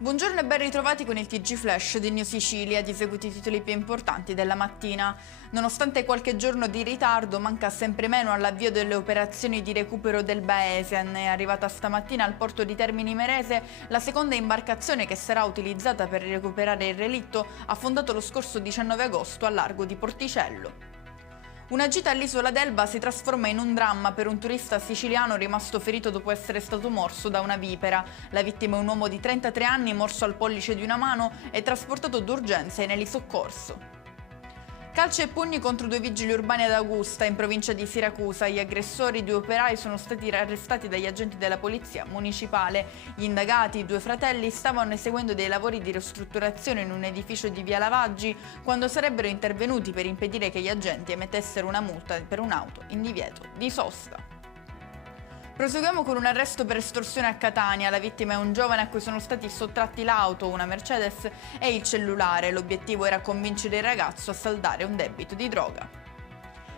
Buongiorno e ben ritrovati con il TG Flash di New Sicilia, di seguiti i titoli più importanti della mattina. Nonostante qualche giorno di ritardo, manca sempre meno all'avvio delle operazioni di recupero del Baesian. È arrivata stamattina al porto di Termini Imerese la seconda imbarcazione che sarà utilizzata per recuperare il relitto, affondato lo scorso 19 agosto a largo di Porticello. Una gita all'isola d'Elba si trasforma in un dramma per un turista siciliano rimasto ferito dopo essere stato morso da una vipera. La vittima è un uomo di 33 anni morso al pollice di una mano e trasportato d'urgenza in elisoccorso. Calci e pugni contro due vigili urbani ad Augusta, in provincia di Siracusa. Gli aggressori, due operai, sono stati arrestati dagli agenti della polizia municipale. Gli indagati, due fratelli, stavano eseguendo dei lavori di ristrutturazione in un edificio di via Lavaggi quando sarebbero intervenuti per impedire che gli agenti emettessero una multa per un'auto in divieto di sosta. Proseguiamo con un arresto per estorsione a Catania. La vittima è un giovane a cui sono stati sottratti l'auto, una Mercedes e il cellulare. L'obiettivo era convincere il ragazzo a saldare un debito di droga.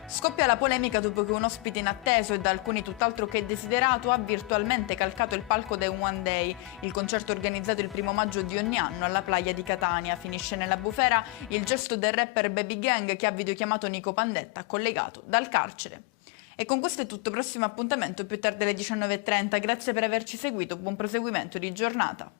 Scoppia la polemica dopo che un ospite inatteso e da alcuni tutt'altro che desiderato ha virtualmente calcato il palco del One Day, il concerto organizzato il 1° maggio di ogni anno alla Playa di Catania. Finisce nella bufera il gesto del rapper Baby Gang che ha videochiamato Nico Pandetta, collegato dal carcere. E con questo è tutto, prossimo appuntamento più tardi alle 19:30. Grazie per averci seguito, buon proseguimento di giornata.